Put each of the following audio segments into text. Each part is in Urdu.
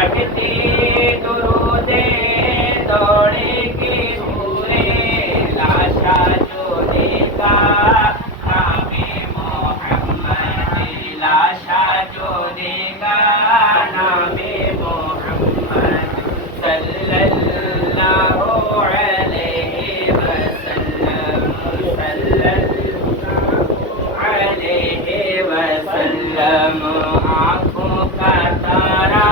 پڑھتی درود دوڑے گی پورے لاشا جو دیکھا نام محمد لاشا جو دیکھا نام محمد صلی اللہ علیہ وسلم صلی اللہ علیہ وسلم آنکھوں کا تارا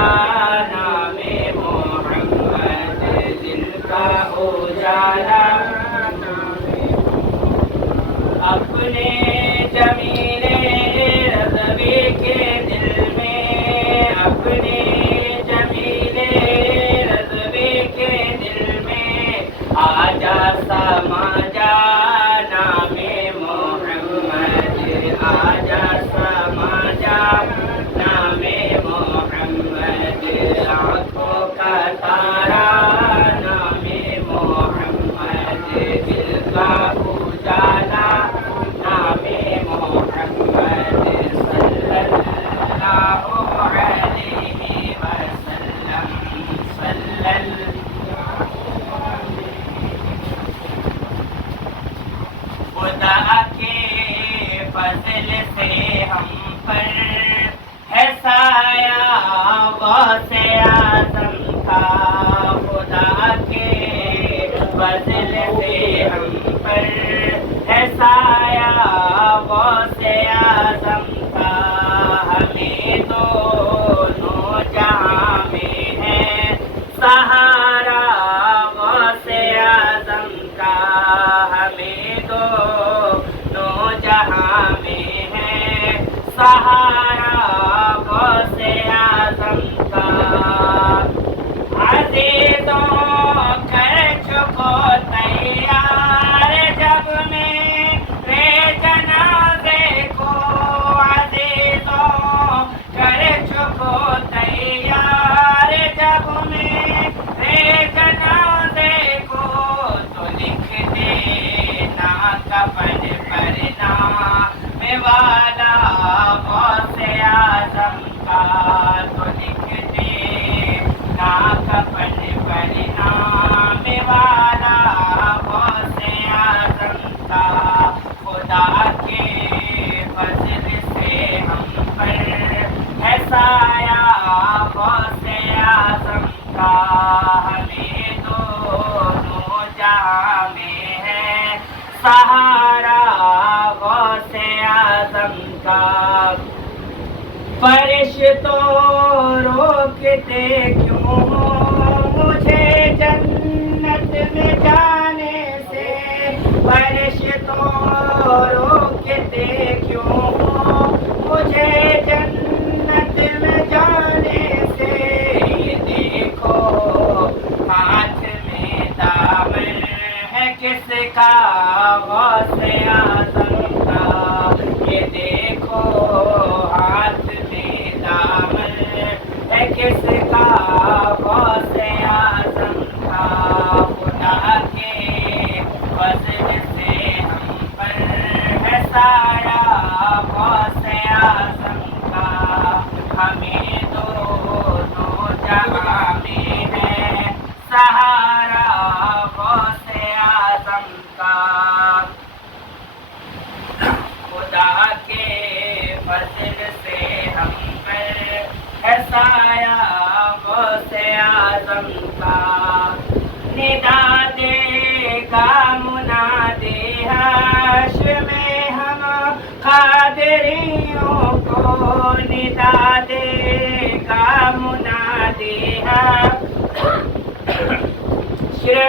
نام محمد دل کا اجالا اپنے جمیلے رضوی کے دل میں اپنے جمیلے رضوی کے دل میں آجا سما جا نام محمد آجا سما جا نام محمد آنکھوں کا تارا نام محمد دل کا اجالا نام محمد صلی اللہ علیہ وسلم صلی خدا کے فضل سے ہم پر ہے سایہ غوث اعظم کا خدا کے فضل سے ہم پر ہے سایہ غوث اعظم کا ہمیں دونوں جہاں میں ہے سہارا غوث اعظم کا ہمیں دونوں جہاں میں ہے سہارا غوث اعظم کا عزیزوں کر چکو تیار جب میرے جنازے کو عزیزوں کر چکو تیار جب میرے جنازے کو تو لکھ دینا کفن پر نام والا غوث اعظم کا تو لکھ دینا کفن پر نام والا غوث اعظم کا خدا کے فضل سے ہم پر ہے سایہ غوث اعظم کا ہمیں دونوں جہاں میں ہے سہارا غوث اعظم کا فرشتوں روکتے کیوں ہو مجھے جنت میں جانے سے فرشتوں روکتے کیوں ہو مجھے جنت میں جانے سے یہ دیکھو ہاتھ میں دامن ہے کس کا غوث اعظم کا یہ دیکھو ہاتھ میں دامن ہے کس کا غوث اعظم کا خدا کے فضل سے ہم پر ہے سایہ غوث اعظم کا ہمیں دونوں جہاں میں ہے سہارا غوث اعظم کا خدا کے فضل سے ہم پر ہے سایہ غوث اعظم کا ندا دے گا منادی حشر میں ہم قادریوں کو ندا دے گا منادی حشر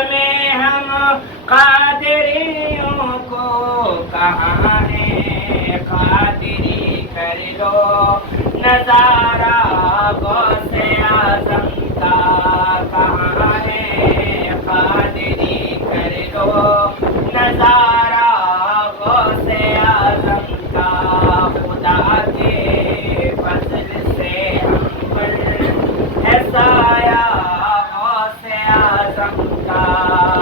میں ہم قادریوں کو کہاں ہے قادری کر لو نظارہ غوث اعظم کا کہاں ہے قادری کر لو نظارہ غوث اعظم کا خدا کے فضل سے ہم پر ہے سایہ غوث اعظم کا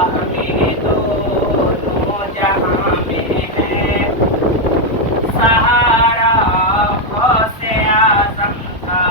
ہمیں دونوں جہاں میں ہے سہارا غوث اعظم کا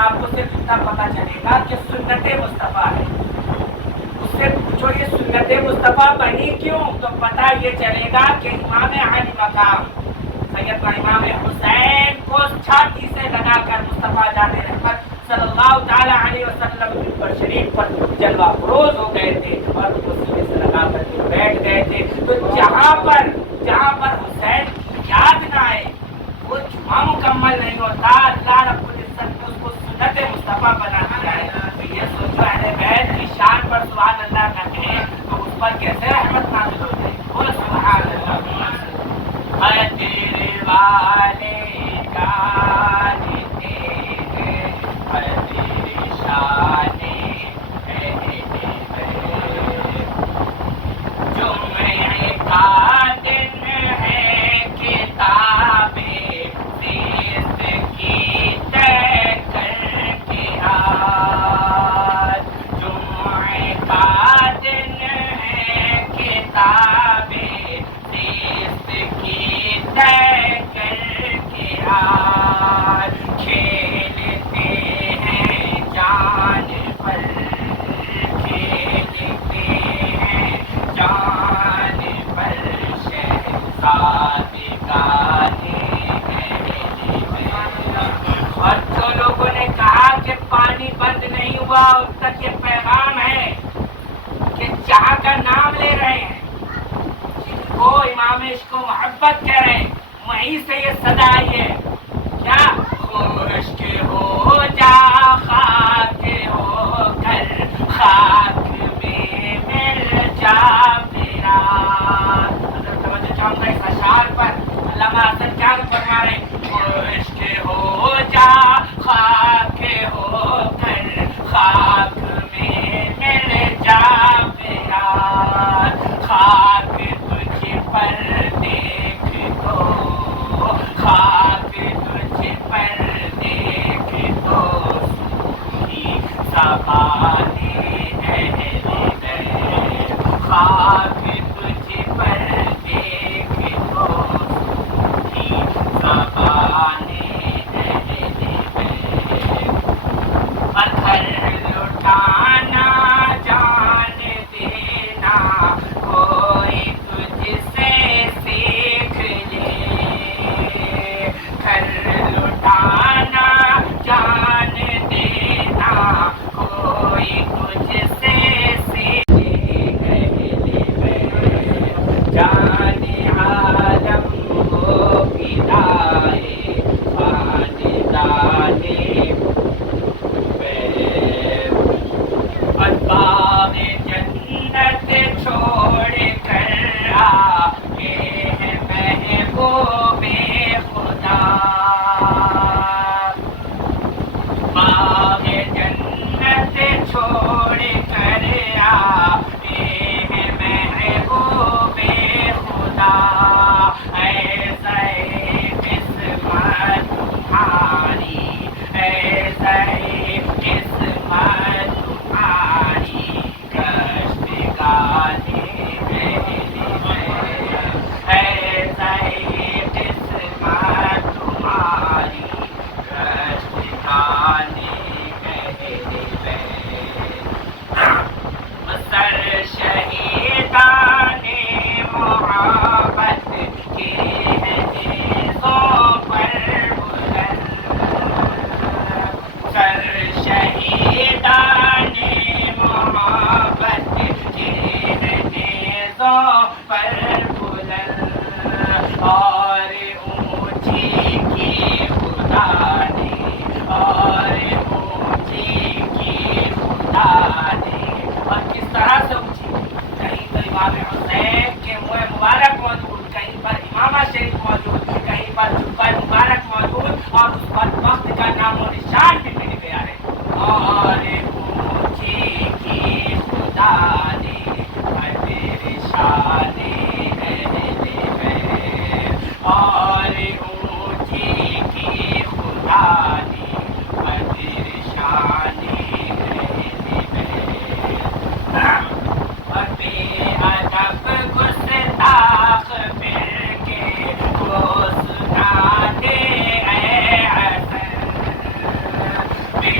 آپ کو صرف اتنا پتہ چلے گا کہ سنت مصطفیٰ ہے. اس سے پوچھو یہ سنت مصطفیٰ بنی کیوں, تو پتہ یہ چلے گا کہ امام علی مقام سیدنا امام حسین کو چھاتی سے لگا کر مصطفیٰ جان رحمت صلی اللہ تعالی علیہ وسلم پر شریف پر جلوہ افروز ہو گئے تھے اور وہ سینے سے لگا کر کے بیٹھ گئے تھے. تو جہاں پر حسین کی یاد نہ آئے وہ جمعہ مکمل نہیں ہوتا. اللہ رب العزت نے اس کو سنت مصطفیٰ بنا دیا ہے. تو یہ سوچو اہل بیت کی شان پر سبحان اللہ نہ کہیں تو اس پر کیسے رحمت نازل ہو جائے. بولو سبحان اللہ. اے تیرے والے جان تیرے اے تیری شان جمعے کا دن ہے کتاب زیست کی طے کر کے آج. جمعے کا دن ہے کتاب زیست کی طے کر کے آج. کھیلتے ہیں جان پر کھیلتے ہیں جان پر شہزاد گانے اور جو لوگوں نے کہا کہ پانی بند نہیں ہوا اس تک یہ پیغام ہے کہ جہاں کا نام لے رہے ہیں جن کو امام عشق و محبت کہہ رہے ہیں وہیں سے یہ صدا آئی ہے. کیا خشک ہو جا خاک ہو کر خاک میں مل جا میرا. حضرت توجہ چاہوں گا اس اشعار پر. علامہ حسن کیا فرما رہے ہیں, خشک ہو جا خاک ہو کر خاک میں مل جا میرا. خاک تجھ پر دیکھ تو خاک تجھ پر دیکھ تو سوکھی زبانِ اہل بیت. خاک تجھ پر دیکھ تو سوکھی زبانِ اہل بیت. پتھر لٹانا جان دینا کوئی تجھ سے سیکھ لے. گھر لٹانا جان دینا کوئی تجھ سے سیکھ لے. جان عالم کو پلائے خاندان باغ جنت چھوڑ کر آئے ہیں محبوب خدا. باغ جنت چھوڑ کر آئے ہیں محبوب خدا. ایسا قسمت تمہاری ایسا قسمت تمہاری کشت گانے ایسا قسمت تمہاری کشت گانے سر شہیدان محبت کے نیزوں پر بلند. سر شہیدان محبت کے نیزوں پر بلند. اور اونچی کی خدا نے اور اونچی کی خدا نے. اور کس طرح سے اونچی, کہیں تو امام حسین کے منہ مبارک موجود, کہیں پر امامہ شریف موجود, کہیں پر جبہ مبارک موجود اور اس پر وقت کا نام و نشان بھی مل گیا ہے. اور اونچی کی خدا نے تیرے شان اہل بیت. اور اونچی کی خدا نے تیرے شان اہل بیت. اور بے ادب گستاخ پھر کے وہ سنا دے اے حسن. بے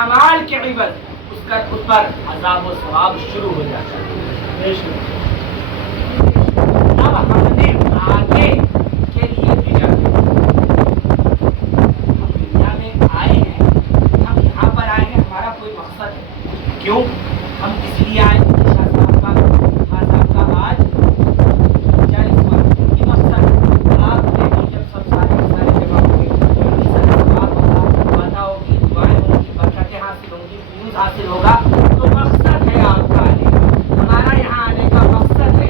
اعمال کے عوض اس پر عذاب و ثواب شروع ہو جاتا ہے. اب ہم نے آگے کے لیے بھیجا، ہم دنیا میں آئے ہیں، ہم یہاں پر آئے ہیں، ہمارا کوئی مقصد ہے. کیوں ہم اس لیے آئے؟ شاہ صاحب کا آج 40واں مقصد. آپ نے بھی جب سب سارے جمع ہوں گے، پتا ہوگی، دعائیں ہوں گی، برکتیں حاصل ہوں گی، فیوز حاصل ہوگا، تو مقصد ہے آپ کا آنے کا، ہمارا یہاں آنے کا مقصد ہے،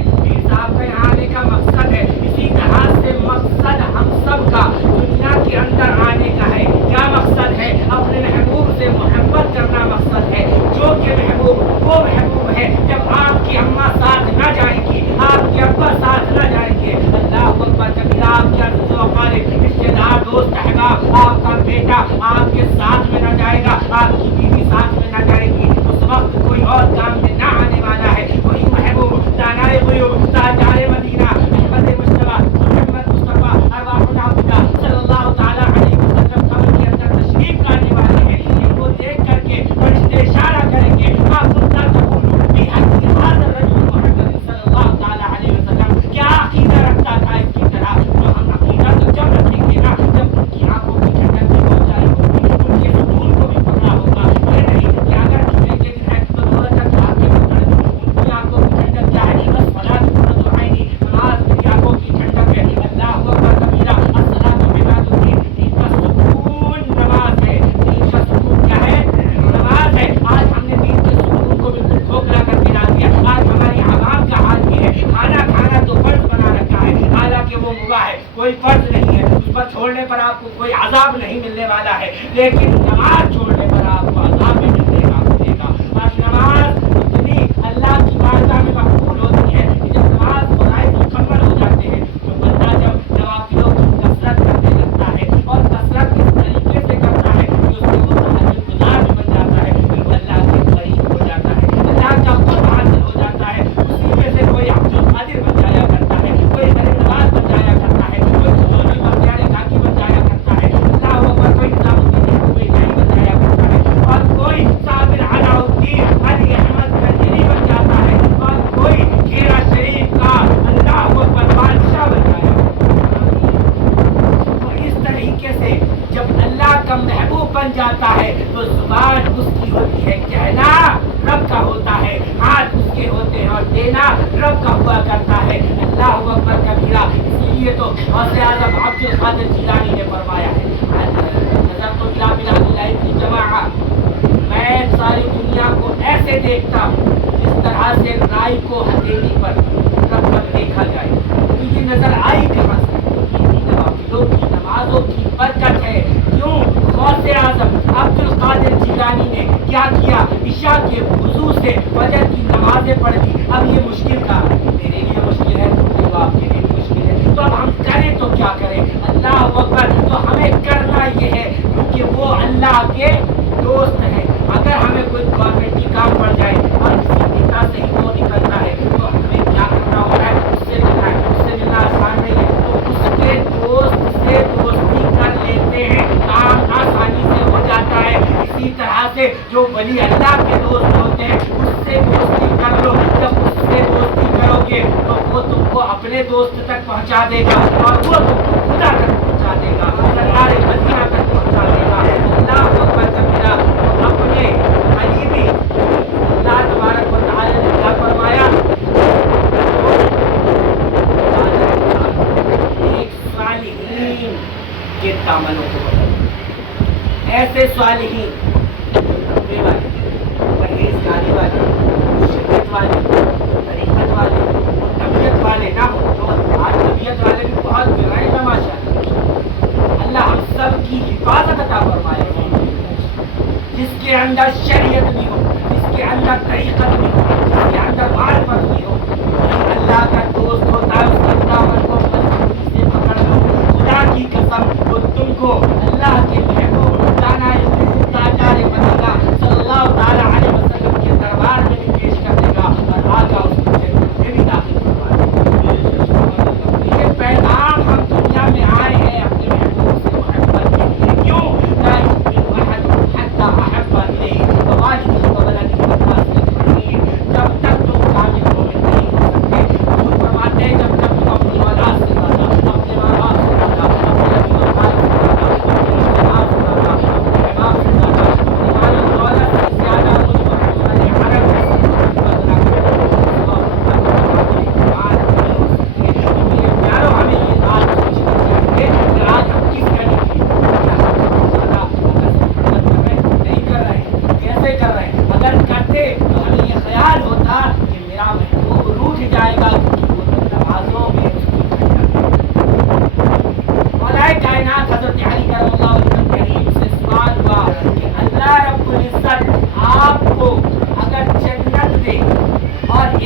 صاحب کا یہاں آنے کا مقصد ہے. اسی طرح سے مقصد ہم سب کا دنیا کے اندر آنے کا ہے. کیا مقصد ہے؟ اپنے محبوب سے محبت کرنا مقصد ہے. جو کہ محبوب وہ محبوب ہے جب آپ کی اماں ساتھ نہ جائیں گی، آپ کے ابا ساتھ نہ جائیں گے، اللہ اکبر کبیرہ، آپ کے عزیز و اقارب، رشتے دار، دوست احباب، آپ کا بیٹا آپ کے ساتھ میں نہ جائے گا، آپ کی بیوی ساتھ میں نہ جائے گی، اس وقت کوئی اور کام میں نہ آنے والا ہے. وہی محبوب دانائے غیوب تاجدار مدینہ احمد مجتبیٰ محمد مصطفیٰ ارواحنا فدا صلی اللہ تعالیٰ علیہ وسلم قبر کے اندر تشریف لانے والے ہیں. ان کو دیکھ کر کے فرشتے اشارہ کریں گے، ما کنت تقول فی حق هذا الرجل محمد صلی اللہ تعالیٰ علیہ وسلم. کیا عقیدہ رکھتا تھا اس کی طرح؟ تو ہم عقیدہ تو جب رکھیں گے نا جب ان کی آنکھوں کی ٹھنڈک بھی ہو جائے ہوگی، ان کے ستون کو بھی پکڑا ہوگا. یہ نہیں کہ اگر جمعے کے دن ہے تو 2 رکعت آگے پڑھ دوں، ان کی آنکھوں کی ٹھنڈک کیا ہے؟ بس فلاں قرۃ عینی، نماز میری آنکھوں کی ٹھنڈک ہے. اللہ اکبر کبیرہ، الصلاۃ عماد الدین، دین کا سکون نماز ہے. دین کا سکون کیا ہے؟ نماز ہے. آج ہم نے دین کے سکون کو بالکل کھوکھلا کر کے ڈال دیا. آج ہماری عوام کا حال یہ ہے، کھانا کھانا تو فرض بنا رکھا ہے، حالانکہ وہ مباح ہے، کوئی فرض نہیں ہے. اس پر چھوڑنے پر آپ کو کوئی عذاب نہیں ملنے والا ہے، لیکن نماز چھوڑنے پر آپ کو عذاب بھی ملے گا. اور نماز اتنی اللہ کی بارگاہ میں مقبول ہوتی ہے کہ جب نماز فرائض مکمل ہو جاتے ہیں تو بندہ جب نوافلوں کی کثرت کرنے لگتا ہے، اور کثرت اس طریقے سے کرتا ہے کہ اس سے وہ تہجد گزار بھی بن جاتا ہے، پھر وہ اللہ کے قریب ہو جاتا ہے، اللہ کا قرب حاصل ہو جاتا ہے. اسی میں سے کوئی عبد القادر بن جایا کرتا ہے، کوئی غریب نواز بن جایا کرتا ہے، کوئی سلطانی بختیار کاکی بن جایا کرتا ہے، اللہ اکبر، کوئی نظام الدین یعقوب الہی بن جایا کرتا ہے، اور کوئی صابر علاء الدین علی احمد گنجری بن جاتا ہے، اور کوئی گھیرا شریف کا اللہ اکبر بادشاہ بن جایا کرتا ہے. تو اس طریقے سے جب اللہ کا محبوب بن جاتا ہے تو زبان اس کی ہوتی ہے کہنا، رب کا ہوتا ہے، ہاتھ اس کے ہوتے ہیں اور دینا رب کا ہوا کرتا ہے. اللہ اکبر کبیرہ. اسی لیے تو غوث اعظم عبد القادر جیلانی نے فرمایا ہے، نظر تو الی بلاد اللہ کی جماعہ، میں ساری دنیا کو ایسے دیکھتا ہوں جس طرح سے رائی کو ہتھیلی پر رکھ کر دیکھا جائے. تو یہ نظر آئی کہاں سے؟ نوافلوں کی نمازوں کی برکت ہے. کیوں؟ غوث اعظم عبد القادر جیلانی نے کیا کیا؟ عشاء کے وضو سے فجر کی نمازیں پڑھ دی. اب یہ مشکل کا میرے لیے مشکل ہے، تو آپ کے لیے بھی مشکل ہے، تو اب ہم کریں تو کیا کریں؟ اللہ اکبر. تو ہمیں کرنا یہ ہے کیونکہ وہ اللہ کے دوست ہیں. اگر ہمیں کوئی گورنمنٹ کی کام پڑ جائے اور کسی نیتا سے ہی وہ نکلتا ہے تو ہمیں کیا کرنا ہوتا ہے؟ اس سے ملنا ہے. اس سے ملنا آسان نہیں ہے، تو اس کے دوست سے دوستی کر لیتے ہیں، کام آسانی سے ہو جاتا ہے. اسی طرح سے جو ولی اللہ کے دوست ہوتے ہیں اس سے دوستی کر لو. جب اس سے دوستی کرو گے تو وہ تم کو اپنے دوست تک پہنچا دے گا، اور وہ تم کو خدا تک پہنچا دے گا، سرکار مدینہ تک پہنچا دے گا. اللہ اکبر کبیرہ. اپنے قریبی اللہ تبارک و تعالی نے کیا فرمایا؟ ایک صالحین کے دامنوں کو بدل، ایسے صالحین تقوی والے، پرہیزگاری والے، شدت والے، طریقت والے، طبیعت والے نہ ہو. جو آج طبیعت والے بھی بہت گرائے نا ماشاءاللہ. اللہ ہم سب کی حفاظت عطا فرمائے. جس کے اندر شریعت بھی ہو، جس کے اندر طریقت بھی ہو، جس کے اندر معرفت بھی ہو، اللہ کا دوست ہوتا ہے. اس کے دامن کو مضبوطی سے پکڑ لو. خدا کی قسم وہ تم کو اللہ کے محبوب دانائے غیوب تاجدار مدینہ صلی اللہ تعالیٰ علیہ وسلم کے دربار میں بھی پیش کر دے گا، اور آگا اس کی جنت میں بھی داخل کروا دے گا. یہ پیغام ہم دنیا میں آئے ہیں اپنے محبوب سے محبت کے لیے. کیوں؟ لا یؤمن احدکم حتی احب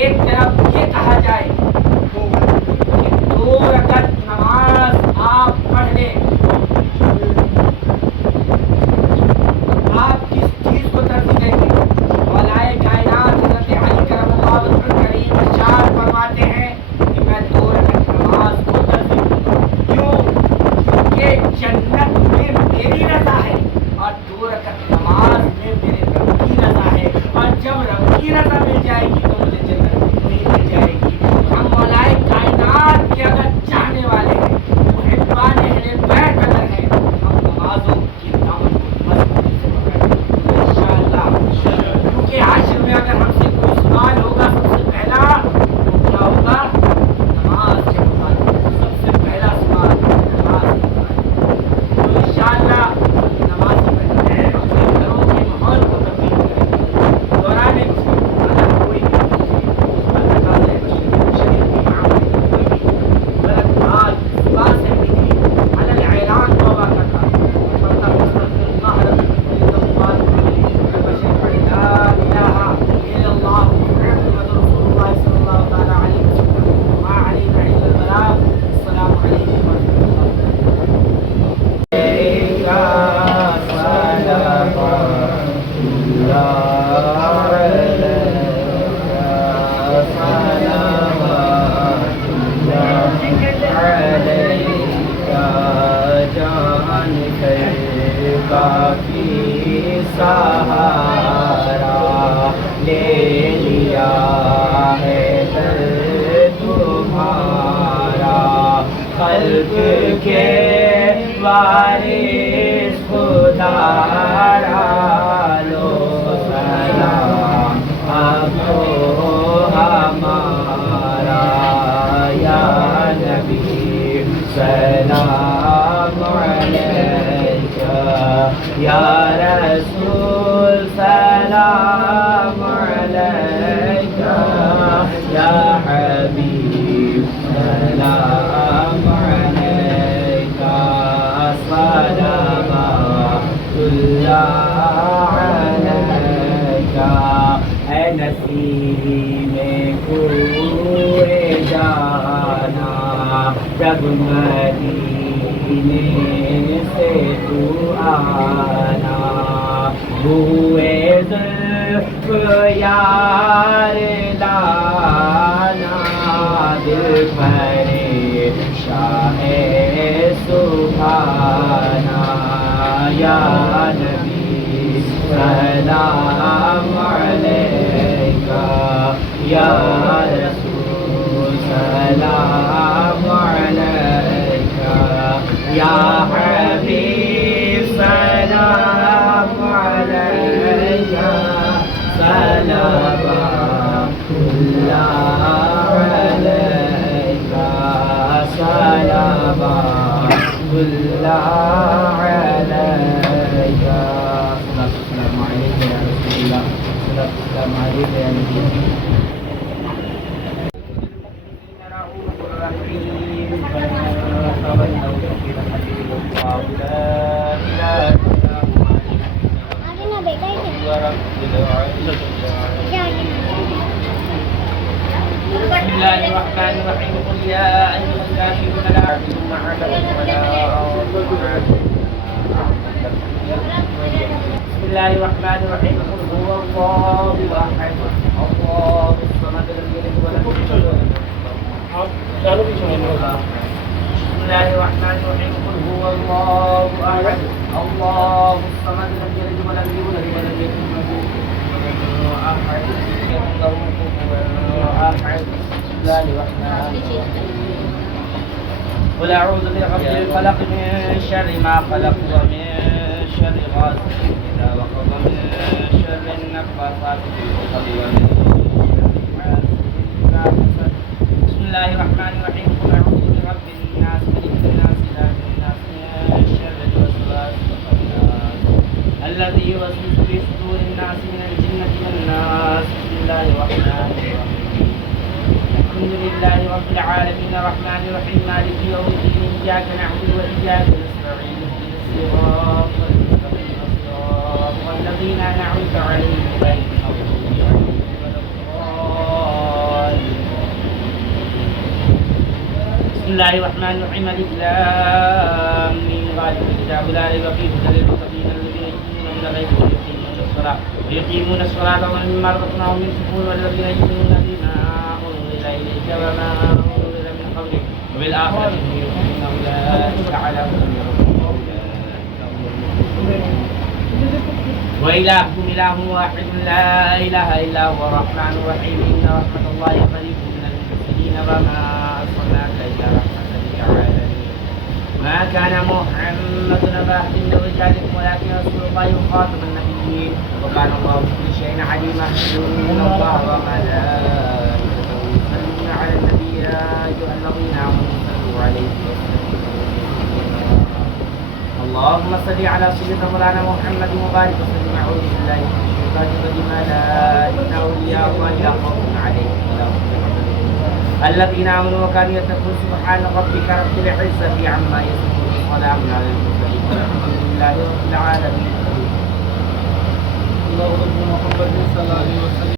ایک طرف یہ کہا جائے کہ 2 رکعت نماز آپ پڑھ لیں، آپ کس چیز کو ترجیح دیں گے؟ مولا کائنات حضرت علی کرم اللہ وجہہ کریم ارشاد فرماتے ہیں کہ میں 2 رکعت نماز کو ترجیح دوں گا۔ کیوں؟ کیونکہ جنت میں میری رضا ہے اور 2 رکعت نماز میں میرے رب کی رضا ہے، اور جب رب کی رضا مل جائے گی تو مجھے جنت نہیں مل جائے گی۔ ہم مولا کائنات کے اگر چاہنے والے ہیں، محبان اہل بیت اگر ہیں، ہم نمازوں کی دعوت کو مضبوطی سے پکڑیں انشاءاللہ، کیونکہ حشر میں اگر ہم سے کوئی سوال ہوگا سب سے پہلا وہ کیا ہوگا؟ نماز کے متعلق سب سے پہلا سوال نماز کے متعلق۔ تو انشاءاللہ نمازی بنتے ہیں، اپنے گھروں کے ماحول کو تبدیل کریں۔ دوران اگر کوئی شریف کی معاملے میں کوئی بھی غلط بات زبان سے نکلی، علی الاعلان توبہ کرنا، پڑھتا استغفر اللہ ربی من کل ذنب واشهد ان لا الہ الا اللہ محمد رسول اللہ صلی اللہ تعالی علیہ وسلم، ما علینا الا البلاغ۔ السلام علیکم ورحمۃ کافی سہارا لے لیا ہے در تمہارا، خلق کے وارث خدا را لو سلام اب تو ہمارا، یا نبی سلام علیکہ، یا رسول سلام علیکہ، یا حبیب سلام علیکہ، صلوات اللہ علیکہ۔ اے نسیم کوئے جانا، جب مدینے سے تو آنا، بوئے زلف یار لانا، دل پرے شاہ سبحانا، یا نبی سلام علیکہ، یا رسول سلام علیکہ، یا حبیب سلام علیکہ، صلوات اللہ علیکہ، صلوات اللہ علیکہ۔ السلام علیکم یا رسول اللہ، السلام علیکم یا نبی اللہ۔ بسم الله الرحمن الرحيم، قل يا أيها الكافرون لا أعبد ما عبدتم ولا أنتم بسم الله الرحمن الرحيم، قل هو الله أحد الله الصمد لم يلد ولم يولد ولم يكن له كفوا أحد۔ بسم الله الرحمن الرحيم، قل هو الله أحد الله الصمد لم يلد ولم يولد ولم يكن له كفوا أحد۔ بسم الله الرحمن الرحيم، قل أعوذ برب الفلق من شر ما خلق ومن شر غاسق إذا وقب ومن شر النفاثات في العقد ومن شر حاسد إذا حسد۔ بسم الله الرحمن الرحيم، قل أعوذ برب الناس ملك الناس إله الناس من شر الوسواس الخناس الذي يوسوس في صدور الناس من الجنة والناس۔ بسم الله الرحمن الرحيم، الحمد لله رب العالمين الرحمن الرحيم مالك يوم الدين، إياك نعبد وإياك نستعين، اهدنا الصراط المستقيم صراط الذين أنعمت عليهم غير المغضوب عليهم ولا الضالين۔ الله الرحمن الرحيم الف لام ميم ذلك الكتاب لا ريب فيه هدى للمتقين الذين يؤمنون بالغيب ويقيمون الصلاة ومما رزقناهم ينفقون والذين يؤمنون بما أنزل إليك وما أنزل من قبلك وبالآخرة هم يؤمنون أولئك على هدى من ربهم وأولئك هم المفلحون وإلهكم إله واحد لا إله إلا هو الرحمن الرحيم إن رحمة الله قريب من المحسنين وما أرسلناك إلا رحمة للعالمين ما كان محمد أبا أحد من رجالكم ولكن رسول الله وخاتم النبيين وكان الله بكل شيء عليما إن الله وملائكته يصلون على النبي يا أيها الذين آمنوا صلوا عليه وسلموا اللهم صل على سيدنا مولانا محمد وبارك وسلم اعوذ بالله من الشيطان الرجيم الا ان اولياء الله لا خوف عليهم ولا هم يحزنون الذين امنوا وكانوا يتقون سبحان ربك رب العزه عما يصفون وسلام على المرسلين والحمد لله رب العالمين. اللهم صل على محمد صلى الله عليه وسلم.